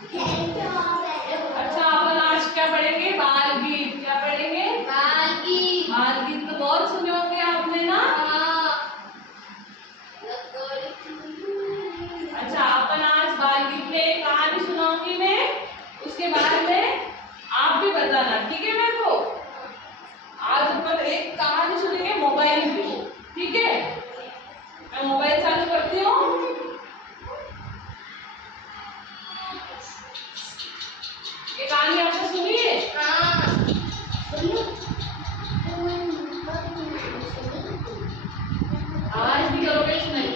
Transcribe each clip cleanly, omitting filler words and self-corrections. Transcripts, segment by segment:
अच्छा अपन आज क्या पढ़ेंगे? बाल गीत। क्या पढ़ेंगे? बाल गीत। बाल गीत तो बहुत सुने होंगे आपने ना। अच्छा अपन आज बाल गीत में एक कहानी सुनाऊंगी मैं, उसके बारे में आप भी बताना, ठीक है मेरे को? आज अपन एक कहानी सुनेंगे मोबाइल पे, ठीक है? मैं मोबाइल चालू करती हूँ। ये कहानी आपने सुनी है? आवाज भी करो बेश नहीं।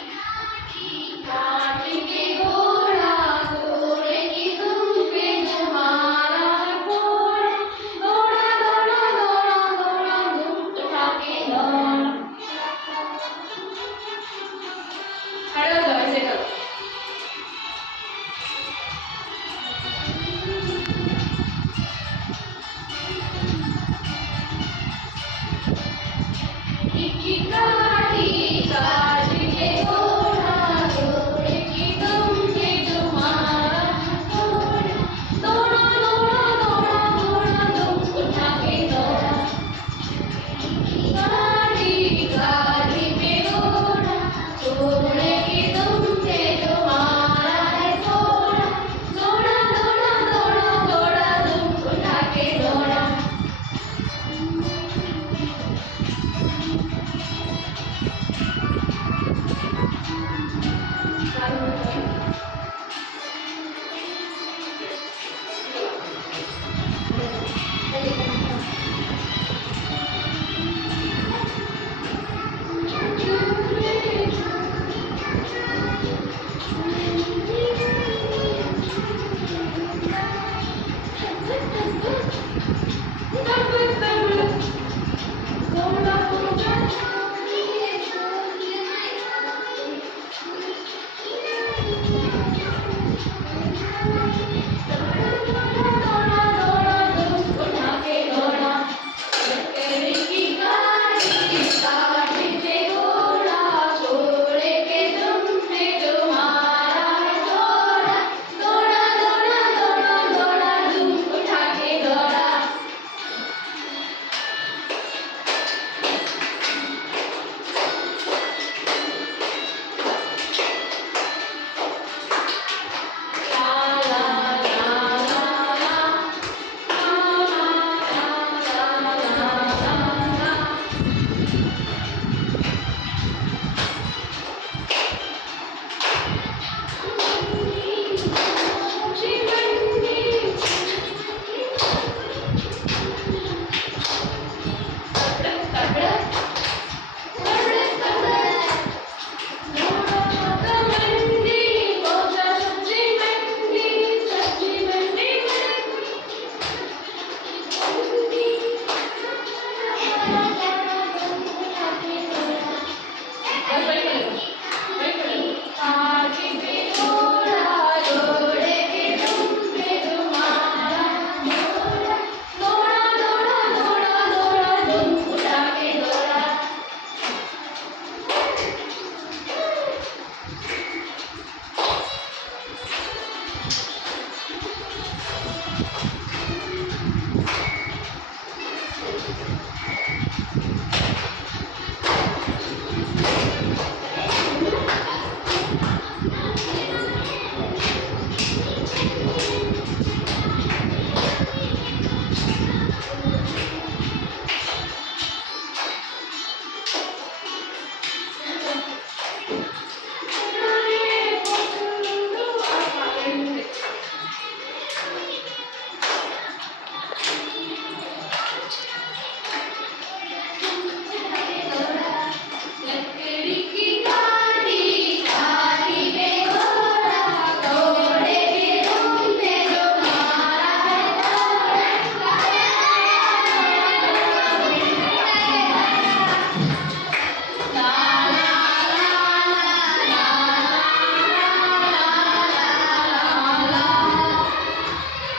खड़े हो जाओ, ऐसे करो। चालू हो जाए।